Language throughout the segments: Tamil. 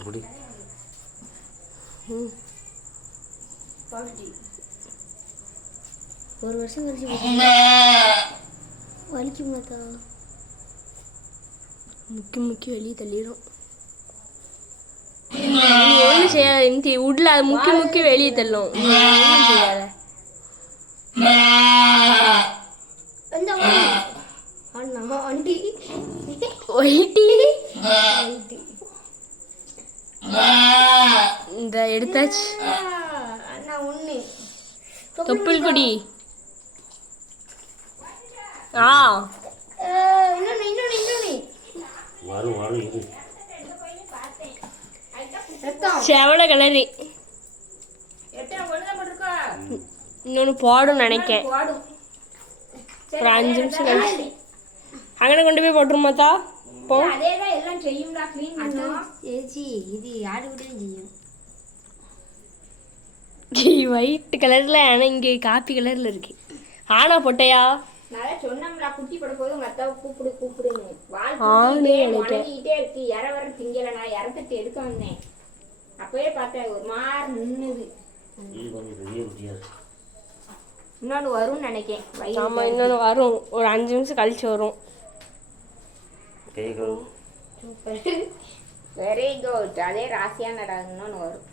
இப்படி ஒரு வருஷம் கழிச்சு வலிக்கும் மாத்தா. முக்கி வெளியே தள்ளிடும். ஒன்றும் செய்யாத உட்ல அது முக்கி வெளியே தள்ளும். ஒன்றும் செய்யாத. இந்த எடுத்தாச்சு. தொப்புள் கொடி. செவல கலரி இன்னொன்று போடும் நினைக்கேன். ஒரு 5 நிமிஷம் கழிச்சு அங்கே கொண்டு போய் போட்டுருமாத்தா. போ. ஒயிட் கலர்ல ஆனா இங்கே காப்பி கலர்ல இருக்கு. ஆனா பொட்டையா சொன்னோம்ல குட்டி போட போது உங்க அத்தாவை கூப்பிடுன்னு உடங்கிட்டே இருக்கு. இற வர திங்கல. நான் இறத்துட்டு எடுக்க வந்தேன். அப்பவே பார்த்தேன் ஒரு மாதிரி நின்னுது. இன்னொன்று வரும்னு நினைக்கேன். ஆமா இன்னொன்று வரும். ஒரு 5 நிமிஷம் கழிச்சு வரும். Very good. அதே ராசியான இன்னொன்று வரும்.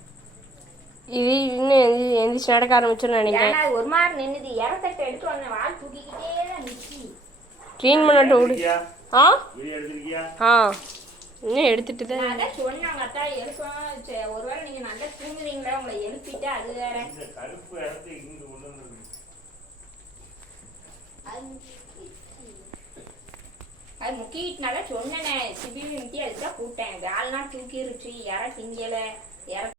இது இன்னும் எந்திரிச்சு நடக்க ஆரம்பிச்சோன்னு நினைக்கிறேன். ஒரு மாதிரி நின்னுது. இறத்தட்டை எடுத்து வந்தேன். வால் தூக்கிக்கிட்டே தான் நிற்கி. க்ளீன் பண்ணட்டும் விடு. இன்னும் எடுத்துட்டு தான் அதான் சொன்னேன். உங்க அத்தா எழுப்போம். ஒருவேளை நீங்க நல்லா தூங்குறீங்களா உங்களை எழுப்பிட்டு அது வேற. அது முக்கியனால சொன்னேன். சிபிவி அதுதான் கூப்பிட்டேன். 4 நாள் தூக்கிருச்சு. இற திங்கல.